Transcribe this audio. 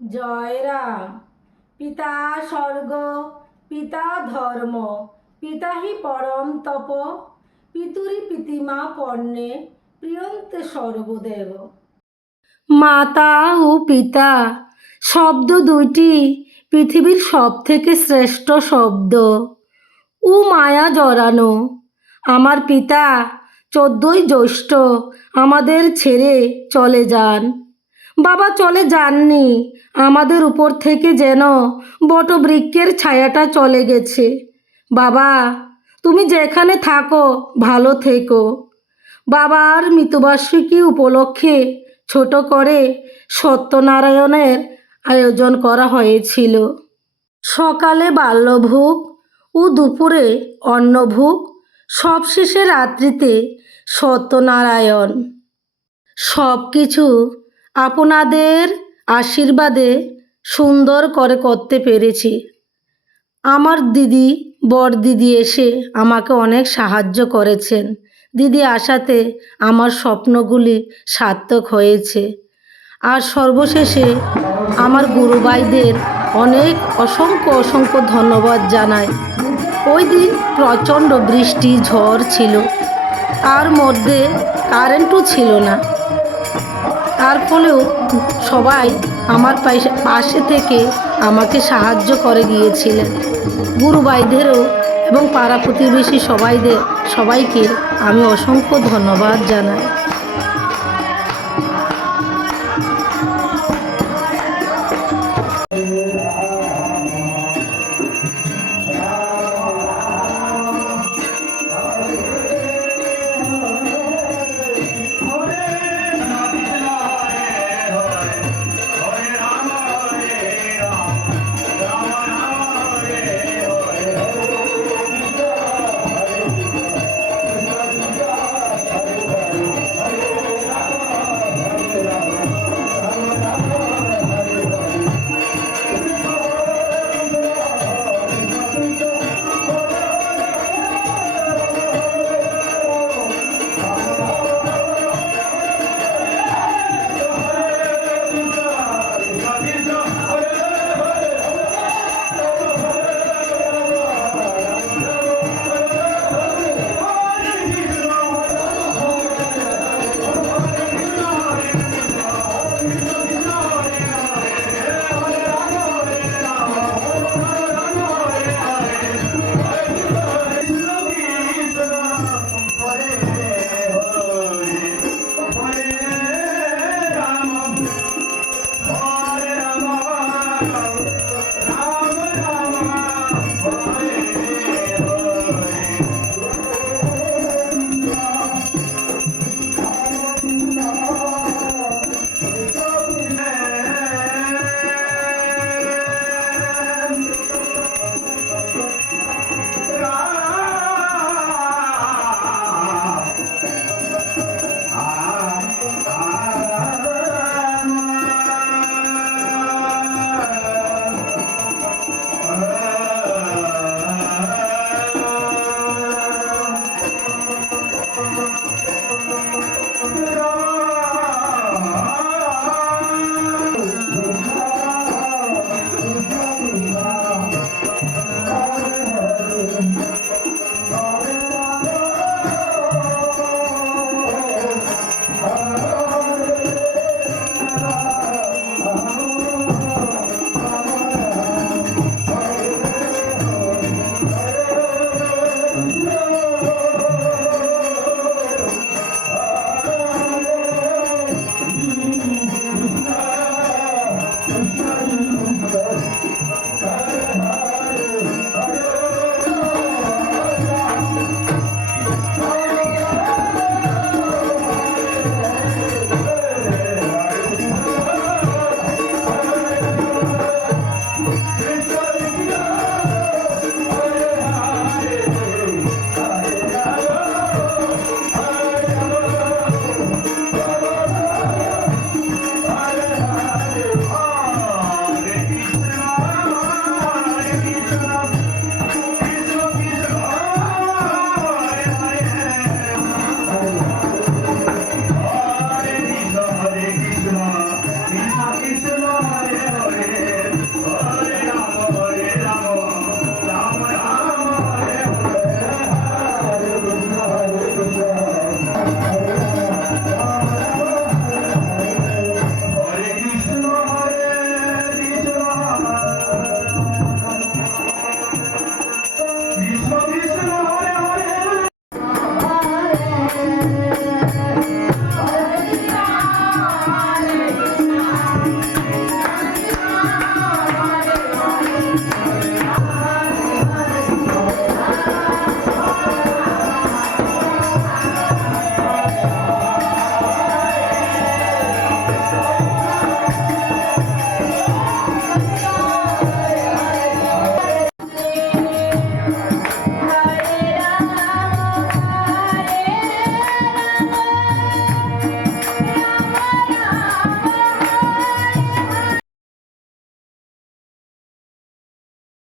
জয় রাম। পিতা স্বর্গ, পিতা ধর্ম, পিতা হি পরম তপ, পিতুরি পিতিমা পর্ণে প্রিয়ন্তে সর্বদেব। মাতা ও পিতা শব্দ দুইটি পৃথিবীর সব থেকে শ্রেষ্ঠ শব্দ। ও মায়া জড়ানো। আমার পিতা 14ই জ্যৈষ্ঠ আমাদের ছেড়ে চলে যান। বাবা চলে যাননি, আমাদের উপর থেকে যেন বটবৃক্ষের ছায়াটা চলে গেছে। বাবা, তুমি যেখানে থাকো ভালো থেকো। বাবার মৃত্যুবার্ষিকী উপলক্ষে ছোট করে সত্যনারায়ণের আয়োজন করা হয়েছিল। সকালে বাল্যভোগ ও দুপুরে অন্নভোগ, সবশেষে রাত্রিতে সত্যনারায়ণ। সব কিছু আপনাদের আশীর্বাদে সুন্দর করে করতে পেরেছি। আমার দিদি, বড় দিদি এসে আমাকে অনেক সাহায্য করেছেন। দিদি আসাতে আমার স্বপ্নগুলি সার্থক হয়েছে। আর সর্বশেষে আমার গুরুভাইদের অনেক অসংখ্য ধন্যবাদ জানাই। ওই দিন প্রচণ্ড বৃষ্টি ঝড় ছিল, তার মধ্যে কারেন্টও ছিল না। তার ফলেও সবাই আমার পাশে থেকে আমাকে সাহায্য করে গিয়েছিলেন। গুরুভাইদেরও এবং পাড়া প্রতিবেশী সবাইকে আমি অসংখ্য ধন্যবাদ জানাই।